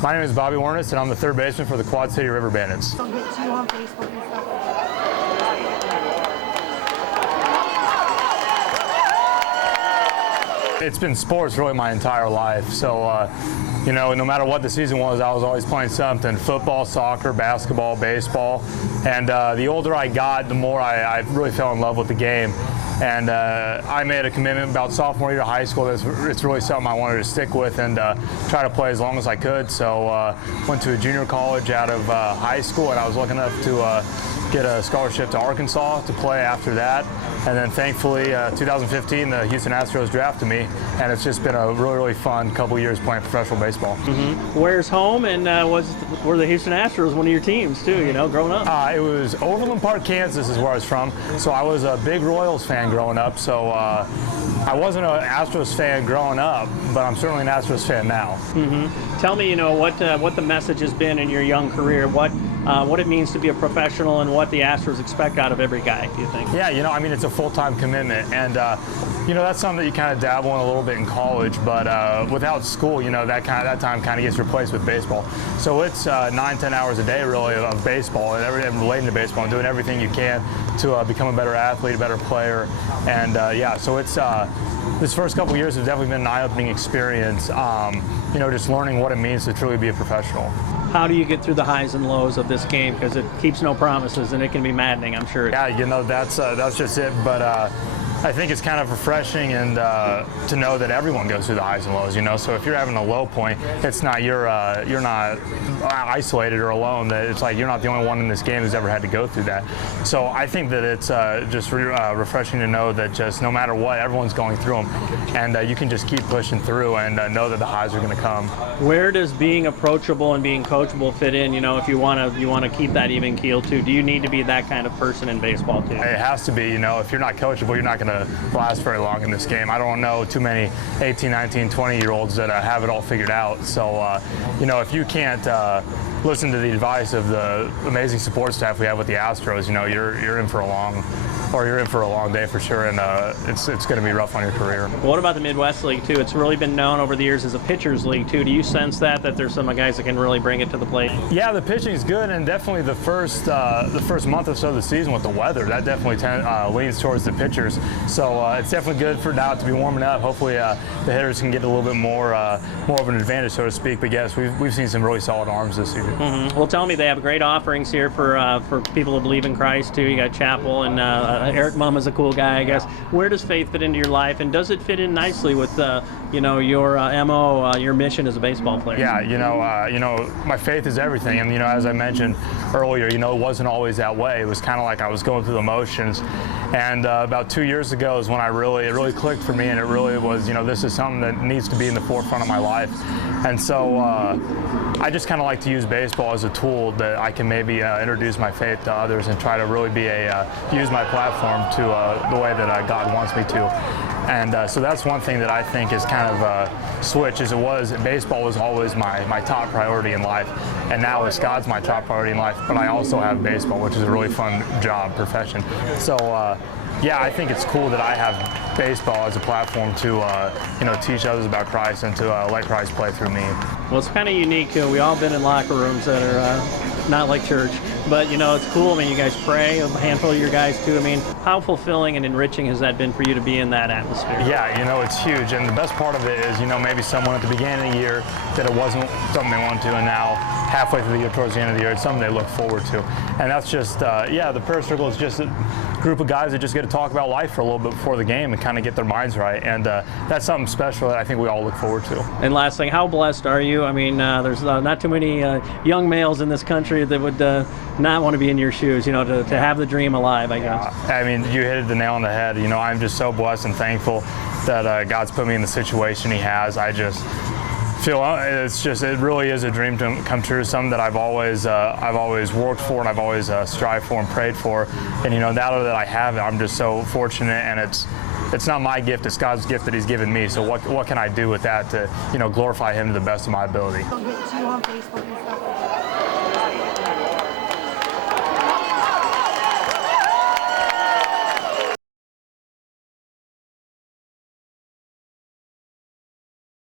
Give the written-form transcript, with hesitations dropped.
My name is Bobby Wernes, and I'm the third baseman for the Cities River Bandits. Don't get too on Facebook and stuff like that. It's been sports really my entire life, so you know, no matter what the season was, I was always playing something: football, soccer, basketball, baseball. And the older I got, the more I really fell in love with the game. And I made a commitment about sophomore year of high school. It's really something I wanted to stick with and try to play as long as I could. So went to a junior college out of high school, and I was lucky enough to get a scholarship to Arkansas to play after that. And then thankfully, 2015, the Houston Astros drafted me, and it's just been a really fun couple years playing professional baseball. Mm-hmm. Where's home, and were the Houston Astros one of your teams too, you know, growing up? It was Overland Park, Kansas is where I was from, so I was a big Royals fan growing up, so I wasn't an Astros fan growing up, but I'm certainly an Astros fan now. Mm-hmm. Tell me, you know, what the message has been in your young career, what it means to be a professional, and what the Astros expect out of every guy, do you think? Yeah, you know, I mean, it's a full-time commitment, and you know, that's something that you kind of dabble in a little bit in college, but without school, you know, that time kind of gets replaced with baseball. So it's 9-10 hours a day really of baseball and everything relating to baseball, and doing everything you can to become a better athlete, a better player. And yeah, so it's this first couple years has definitely been an eye-opening experience, you know, just learning what it means to truly be a professional. How do you get through the highs and lows of this game? Because it keeps no promises, and it can be maddening, I'm sure. Yeah, you know, that's just it. But I think it's kind of refreshing and to know that everyone goes through the highs and lows. You know, so if you're having a low point, it's not you're not isolated or alone. That it's like you're not the only one in this game who's ever had to go through that. So I think that it's just refreshing to know that just no matter what, everyone's going through them, and you can just keep pushing through and know that the highs are going to come. Where does being approachable and being coachable fit in? You know, if you want to keep that even keel too, do you need to be that kind of person in baseball too? It has to be. You know, if you're not coachable, you're not going to last very long in this game. I don't know too many 18, 19, 20-year-olds that have it all figured out. So, you know, if you can't listen to the advice of the amazing support staff we have with the Astros, you know, you're in for a long day for sure, and it's going to be rough on your career. What about the Midwest League too? It's really been known over the years as a pitcher's league too. Do you sense that there's some guys that can really bring it to the plate? Yeah, the pitching is good, and definitely the first month or so of the season with the weather, that definitely leans towards the pitchers. So it's definitely good for now to be warming up. Hopefully the hitters can get a little bit more of an advantage, so to speak. But yes, we've seen some really solid arms this season. Mm-hmm. Well, tell me, they have great offerings here for people who believe in Christ too. You got chapel, and Eric Mum is a cool guy, I guess. Where does faith fit into your life, and does it fit in nicely with you know, your MO, your mission as a baseball player? Yeah, you know, my faith is everything, and you know, as I mentioned earlier, you know, it wasn't always that way. It was kind of like I was going through the motions, and about 2 years ago is when it really clicked for me, and it really was, you know, this is something that needs to be in the forefront of my life. And so I just kind of like to use baseball as a tool that I can maybe introduce my faith to others and try to really be use my platform to the way that God wants me to. And so that's one thing that I think is kind of a switch, as it was, baseball was always my top priority in life, and now it's God's my top priority in life, but I also have baseball, which is a really fun job, profession. So yeah, I think it's cool that I have baseball as a platform to you know, teach others about Christ and to let Christ play through me. Well, it's kind of unique too. We all been in locker rooms that are not like church, but you know, it's cool. I mean, you guys pray, a handful of your guys too. I mean, how fulfilling and enriching has that been for you to be in that atmosphere? Yeah, you know, it's huge, and the best part of it is, you know, maybe someone at the beginning of the year that it wasn't something they wanted to, and now halfway through the year, towards the end of the year, it's something they look forward to. And that's just, yeah, the prayer circle is just a group of guys that just get to talk about life for a little bit before the game and kind of get their minds right, and that's something special that I think we all look forward to. And last thing, how blessed are you? I mean, there's not too many young males in this country that would not want to be in your shoes, you know, to have the dream alive, I guess. I mean, you hit the nail on the head. You know, I'm just so blessed and thankful that God's put me in the situation He has. I just feel it really is a dream to come true, something that I've always worked for, and I've always strived for and prayed for. And you know, now that I have it, I'm just so fortunate, and it's not my gift, it's God's gift that He's given me. So what can I do with that to, you know, glorify Him to the best of my ability? Don't get too on Facebook and stuff like that.